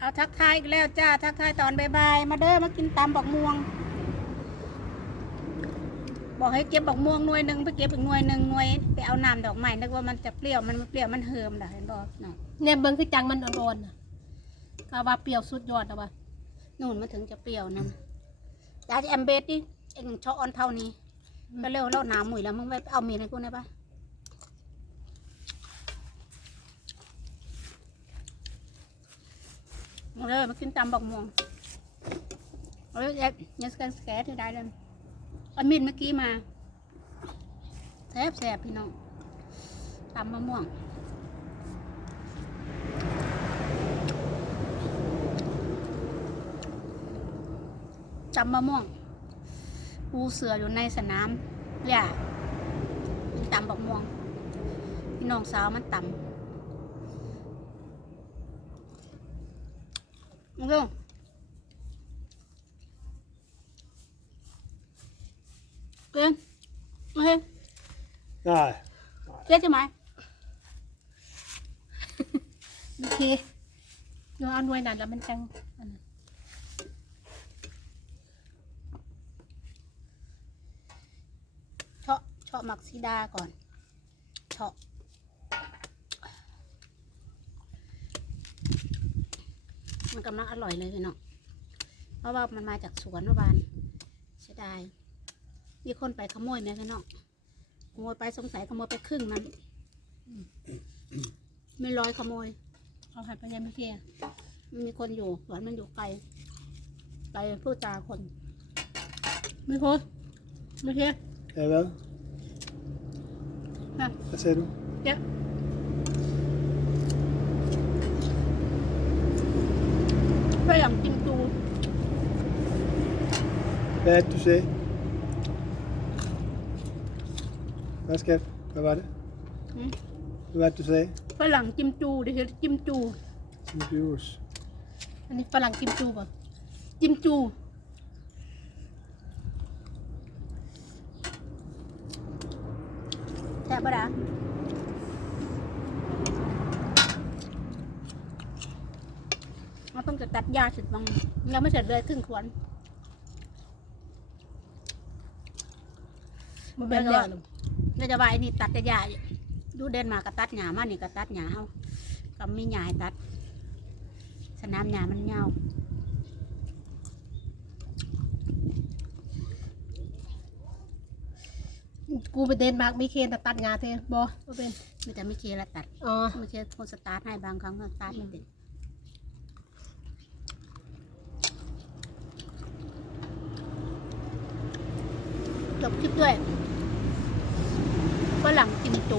เอาทักทายอีกแล้วจ้า ทักทายตอนบ่ายๆมาเด้อมากินตำบักม่วง บอกให้เก็บบักม่วงหน่วยหนึ่งไปเก็บอีกหน่วยหนึ่งหน่วยไปเอาน้ำดอกไม้นึกว่ามันจะเปรี้ยวมันไม่เปรี้ยวมันเหิมเหรอเห็นบอกน่ะเนี่ยเบิ่งคือจังมันอ่อนๆน่ะก็ว่าเปรี้ยวสุดยอดแล้วว่ะนู่นมันถึงจะเปรี้ยวนั่นยาจะแอมเบสดิเอ็งชอออนเท่านี้ก็เร็วเล่าหนาหมุยแล้วมึงไปเอามีดให้กูได้ปะ มาเลยมากินตำบักม่วงเอาเลยยัดยัสแกนสแกนได้เลยเอามีดเมื่อกี้มาแซ่บแซ่บพี่น้องตำมะม่วงจำมะม่วงปูเสืออยู่ในสนามหญ้ามันตำบักม่วงพี่น้องสาวมันตำ มึงดูเกินโอเค Nej. เรียกใช่ไหมโอเคเดี๋ยวเอาหน่วยนั้นแล้วมันจังอันนั้นเชาะเชาะหมักซีดาก่อนเชาะ มันกำลังอร่อยเลยพี่น้องเพราะว่ามันมาจากสวนเมื่อวานเสียดายมีคนไปขโมยไหมพี่น้องขโมยไปสงสัยขโมยไปครึ่งนั้นอืมไม่ร้อยขโมยเอาหัดไปยังไม่เที่ยมันมีคนอยู่สวนมันอยู่ไกลไกลผู้จาคนไม่โพสไม่เที่ย Eller? Ja. Hvad sagde du? เจ๊ฝรั่งกิมจู Hvad er det, du sagde? Hvad skat? Hvad var det? Mm. Hvad var det, du sagde? ฝรั่งกิมจูดิเห็นกิมจู Symbios. อันนี้ฝรั่งกิมจูป่ะจิมจู แซ่บปะดาเราต้องจะตัดยาสุดบังยังไม่เสร็จเลยครึ่งขวน มันเป็นอย่างเราจะว่าไอ้นี่ตัดแต่ยาอยู่ดูเดินมาก็ตัดหญ้ามานี่ก็ตัดหญ้าเฮาก็มีหญ้าให้ตัด สนามหญ้ามันยาวกูไปเดนมาร์กมีเคนแต่ตัดงาเทบอบ่เป็นมีแต่ไม่เคละตัดอ๋อไม่เคคนสตาร์ทให้บางครั้งก็สตาร์ทไม่ติดจบคลิปด้วย ฝรั่งกิมจู